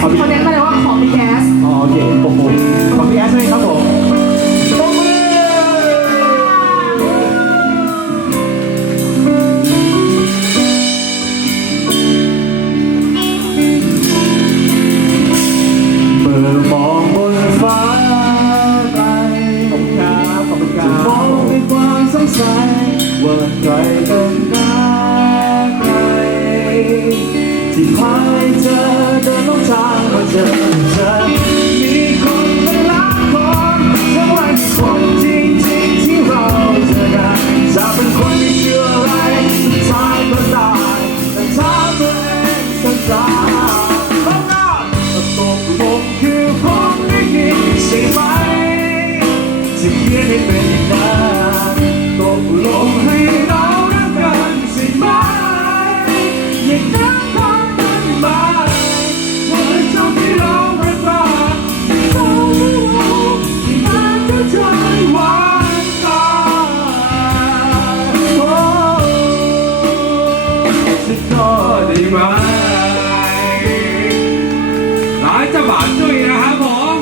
เขาเน้นมาเลยว่าของมีแก๊สอ๋อโอเคโอ้โหขอบพี่แอสด้วยครับผมปรบมือเมื่อมองบนฟ้าไปขอบคุณครับ ขอบคุณครับมองในความสงสัยว่าใครเป็นรั พาให้เธอเดินลงทางมาเจอเธอมีคนเป็นล้านคนทั้งวันคนจริงจริงที่เราเจอกันจะเป็นคนที่เชื่ออะไรสุดท้ายก็ตายแต่ถ้าตัวเองสัญญาต้องการตกลงคือผมไม่มีใช่ไหมที่เขียนให้เป็นอย่างนั้น ไหมร้านจะหวานจุ้ยนะครับผม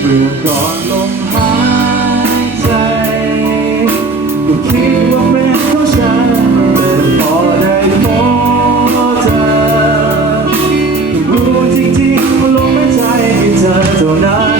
เมื่อก่อนลมหายใจก็คิดว่าเป็นของฉันแต่พอได้พบเธอรู้จริงๆว่าลมหายใจให้เธอเท่านั้น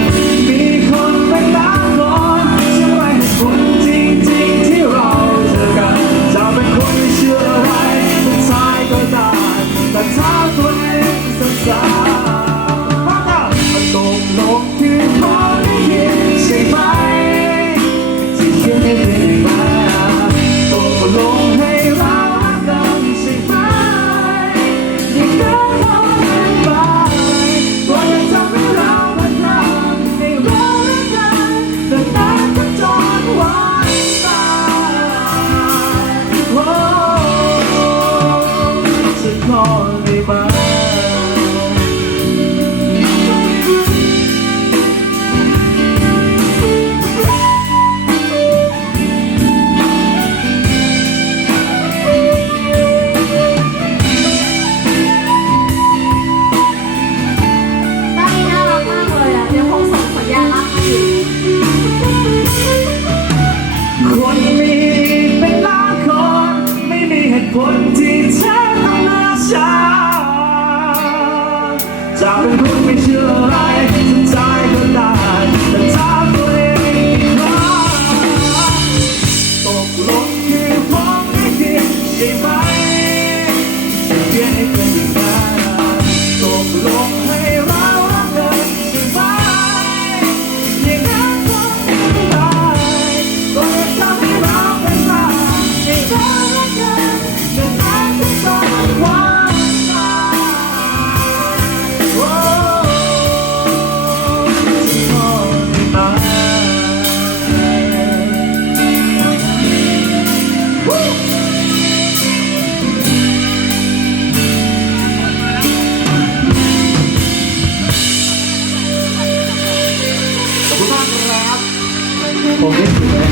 จะเป็นคน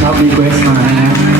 I'll be great fun.